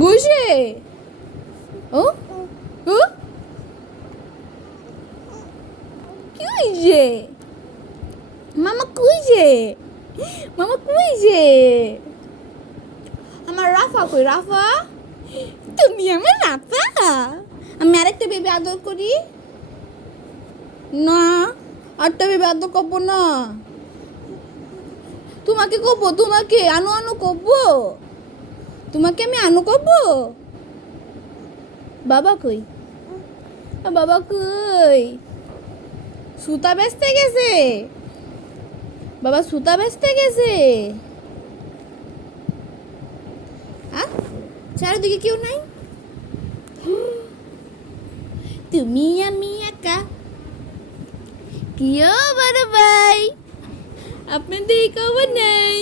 বসে ও ও কি হয়েছে? মামা কই যে? মামা কই যে? আমার রাফা কই? রাফা, তুমি আমার রাফা? আমি আরেকটা বেবি আদর করি না, আরেকটা বেবি আদর করবো না। তোমাকে করবো, তোমাকে আনু আনু করবো, তোমাকে আমি আনু করবো। বাবা কই? বাবা কই? সুতা বেচতে গেছে, বাবা সুতা বেচতে গেছে। চারিদিকে কেউ নাই, তুমি আমি একা। কিও বড় ভাই, আপনাদের খবর নাই?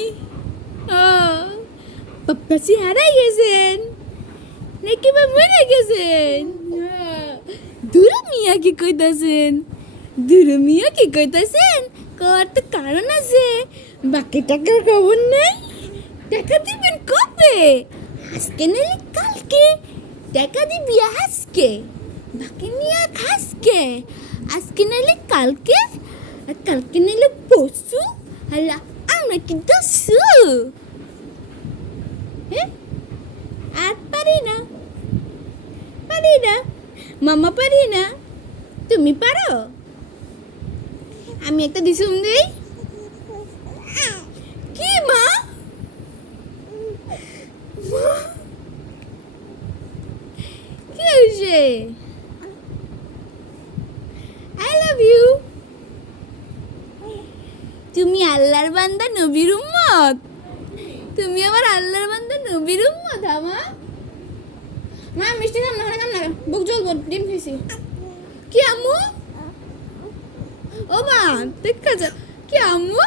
পাপ্পাসি হারাই গেছেন নাকি বা মরে গেছেন? দুরু মিয়া কি কইতাছেন? দুরু মিয়া কি কইতাছেন? কর তো কারণ আছে, বাকি টাকার খবর নাই। টাকা দিবেন কবে? আজকে নাহলে কালকে। টাকা দিবি আজকে, বাকি নিয়ে খাসকে। আজকে নাহলে কালকে, আর কালকে নাহলে পরশু। আল্লাহ, আমরা কি দস্যু? হ্যাঁ, আর পারি না, পারি না। মামা পারি না, তুমি পারো? আমি একটা দিসুম দেই। কি মা? কি হয়েছে? I love you. তুমি আল্লাহর বান্দা, নবীর উম্মত। তুমি আমার আল্লাহর বান্দা, নবীর উম্মত। আমার মা মিষ্টি খাম না, খাম না, বুক জ্বলবো, ডিম খেয়েছি। কি আম্মু? ও মা দেখা যা, কি আম্মু?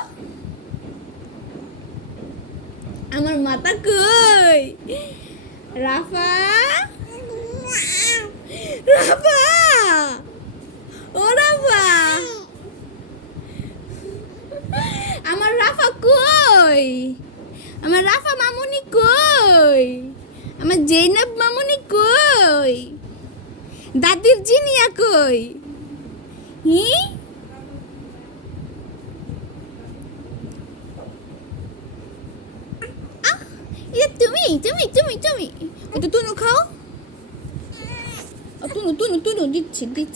আমার মাথা কই? রাফা, রাফা, ও রাফা, আমার রাফা কই? আমার রাফা মামুনি কই? আমার জৈনব মামুনি কই? দাদির জিনিয়া কই? হি, এটা তুমি তুমি তুমি তুমি, এটা তুনু খাও। তুনু তুনু তুনু দিচ্ছি দিচ্ছি।